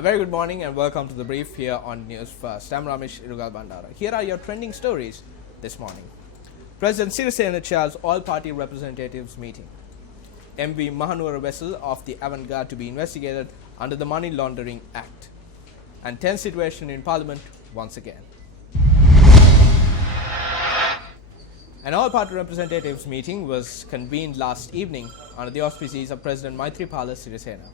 A very good morning and welcome to the brief here on News First. I'm Ramesh Irugal Bandara. Here are your trending stories this morning. President Sirisena chairs all-party representatives meeting. MV Mahanuwara vessel of the Avant-Garde to be investigated under the Money Laundering Act. And tense situation in Parliament once again. An all-party representatives meeting was convened last evening under the auspices of President Maithripala Sirisena.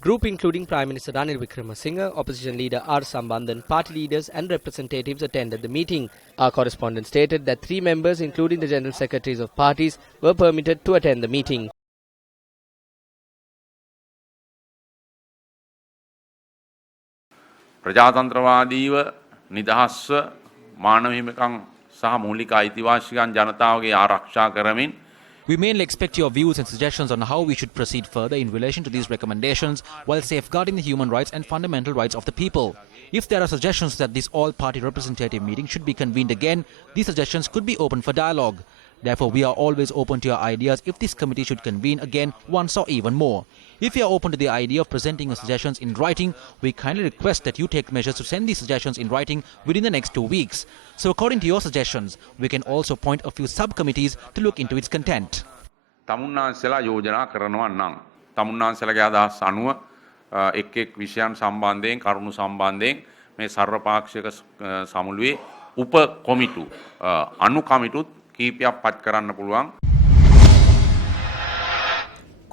Group including Prime Minister Ranil Wickremesinghe, Opposition Leader R. Sambandhan, party leaders and representatives attended the meeting. Our correspondent stated that 3 members, including the General Secretaries of parties, were permitted to attend the meeting. ප්‍රජාතන්ත්‍රවාදීව නිදහස්ව මානව හිමිකම් සහ මූලික අයිතිවාසිකම් ජනතාවගේ ආරක්ෂා කරමින් We mainly expect your views and suggestions on how we should proceed further in relation to these recommendations while safeguarding the human rights and fundamental rights of the people. If there are suggestions that this all-party representative meeting should be convened again, these suggestions could be open for dialogue. Therefore, we are always open to your ideas if this committee should convene again once or even more. If you are open to the idea of presenting your suggestions in writing, we kindly request that you take measures to send these suggestions in writing within the next 2 weeks. So according to your suggestions, we can also appoint a few subcommittees to look into its content. තමුන්නාන්සලා යෝජනා කරනවා නම් තමුන්නාන්සලාගේ අදහස් අනුව එක් විෂයන් සම්බන්ධයෙන් කරුණු සම්බන්ධයෙන් මේ සර්වපාක්ෂික සමුළුවේ උප කොමිටු අනු කමිටුත් කීපයක් පත් කරන්න පුළුවන්.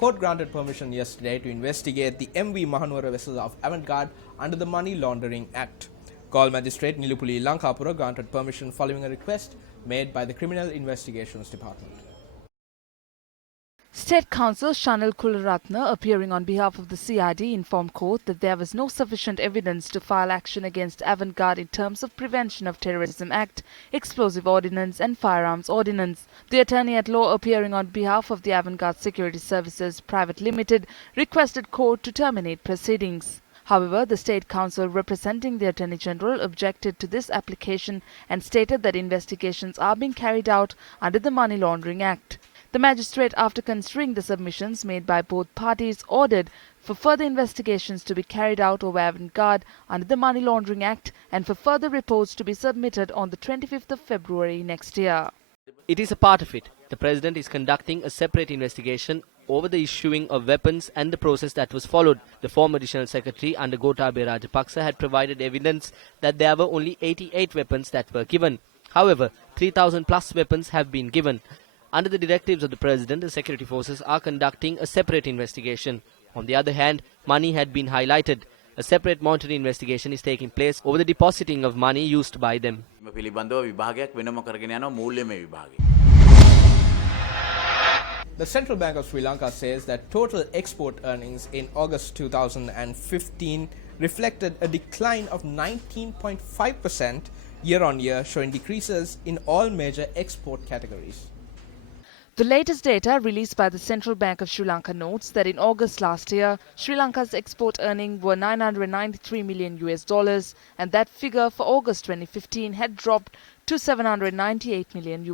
Court granted permission yesterday to investigate the MV Mahanuwara vessel of Avant-Garde under the Money Laundering Act. Call Magistrate Nilupuli Lankapura granted permission following a request made by the Criminal Investigations Department. State Counsel Shanil Kularatne, appearing on behalf of the CID, informed court that there was no sufficient evidence to file action against Avant-Garde in terms of Prevention of Terrorism Act, Explosive Ordinance and Firearms Ordinance. The attorney at law, appearing on behalf of the Avant-Garde Security Services Private Limited, requested court to terminate proceedings. However, the State Counsel representing the Attorney General objected to this application and stated that investigations are being carried out under the Money Laundering Act. The magistrate, after considering the submissions made by both parties, ordered for further investigations to be carried out over Avant-Garde under the Money Laundering Act and for further reports to be submitted on the 25th of February next year. It is a part of it. The President is conducting a separate investigation over the issuing of weapons and the process that was followed. The former Additional Secretary under Gotabaya Rajapaksa had provided evidence that there were only 88 weapons that were given. However, 3,000 plus weapons have been given. Under the directives of the President, the security forces are conducting a separate investigation. On the other hand, money had been highlighted. A separate monetary investigation is taking place over the depositing of money used by them. The Central Bank of Sri Lanka says that total export earnings in August 2015 reflected a decline of 19.5% year-on-year, showing decreases in all major export categories. The latest data released by the Central Bank of Sri Lanka notes that in August last year, Sri Lanka's export earnings were $993 million and that figure for August 2015 had dropped to $798 million.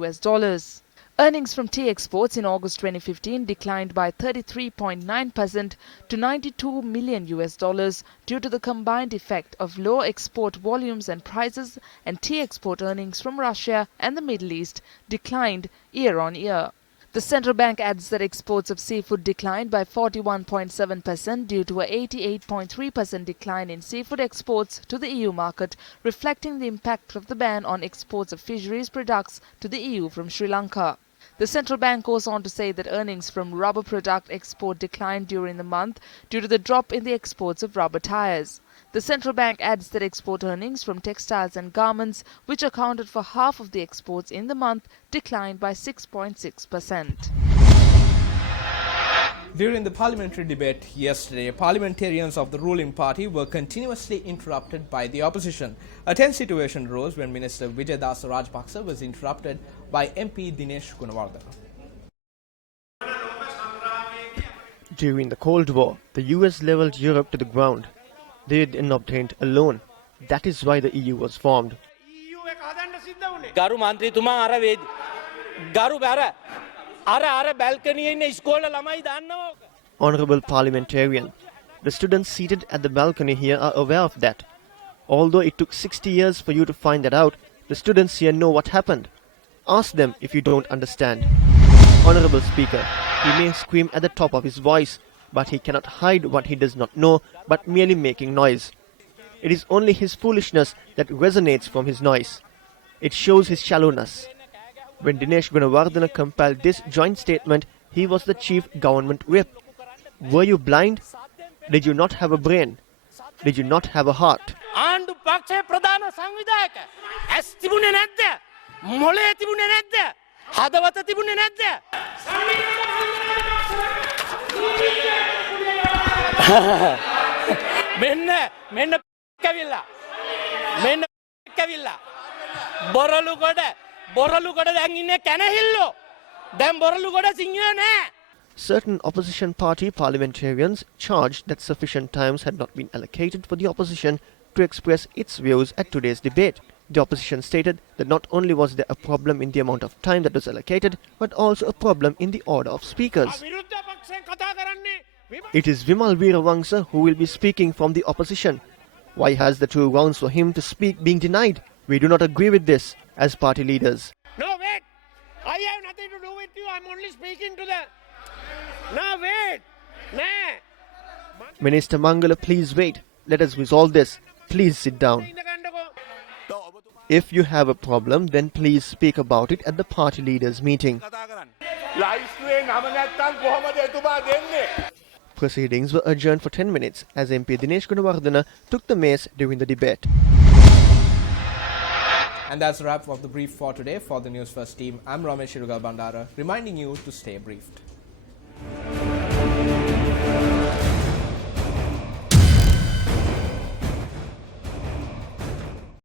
Earnings from tea exports in August 2015 declined by 33.9% to $92 million due to the combined effect of low export volumes and prices, and tea export earnings from Russia and the Middle East declined year on year. The central bank adds that exports of seafood declined by 41.7% due to a 88.3% decline in seafood exports to the EU market, reflecting the impact of the ban on exports of fisheries products to the EU from Sri Lanka. The central bank goes on to say that earnings from rubber product export declined during the month due to the drop in the exports of rubber tires. The central bank adds that export earnings from textiles and garments, which accounted for half of the exports in the month, declined by 6.6%. During the parliamentary debate yesterday, parliamentarians of the ruling party were continuously interrupted by the opposition. A tense situation arose when Minister Vijayadasa Rajapaksa was interrupted by MP Dinesh Gunawardena. During the Cold War, the US leveled Europe to the ground. They then obtained a loan. That is why the EU was formed. ගරු බැර අර බැල්කනියේ ඉන්න ඉස්කෝලේ ළමයි දන්නවා. Honorable Parliamentarian, the students seated at the balcony here are aware of that. Although it took 60 years for you to find that out, the students here know what happened. Ask them if you don't understand. Honorable Speaker, he may scream at the top of his voice, but he cannot hide what he does not know but merely making noise. It is only his foolishness that resonates from his noise. It shows his shallowness. When Dinesh Gunawardena compiled this joint statement, he was the chief government whip. Were you blind? Did you not have a brain? Did you not have a heart? ආණ්ඩු පක්ෂයේ ප්‍රධාන සංවිධායක ඇස් තිබුණේ නැද්ද? මොළේ තිබුණේ නැද්ද? හදවත තිබුණේ නැද්ද? මෙන්න කැවිලා. මෙන්න කැවිලා. බොරලුගොඩ දැන් ඉන්නේ කැනහිල්ලෝ. දැන් බොරලුගොඩ සිංහයෝ නෑ. Certain opposition party parliamentarians charged that sufficient times had not been allocated for the opposition to express its views at today's debate. The opposition stated that not only was there a problem in the amount of time that was allocated, but also a problem in the order of speakers. It is Vimal Veerawangsa who will be speaking from the opposition. Why has the 2 rounds for him to speak being denied? We do not agree with this as party leaders. No, wait. I have nothing to do with you. I'm only speaking to the... No, wait. Nah. Minister Mangala, please wait. Let us resolve this. Please sit down. If you have a problem, then please speak about it at the party leaders' meeting. Proceedings were adjourned for 10 minutes as MP Dinesh Gunawardena took the mace during the debate. And that's a wrap of the brief for today. For the News First team, I'm Ramesh Irugal Bandara, reminding you to stay briefed.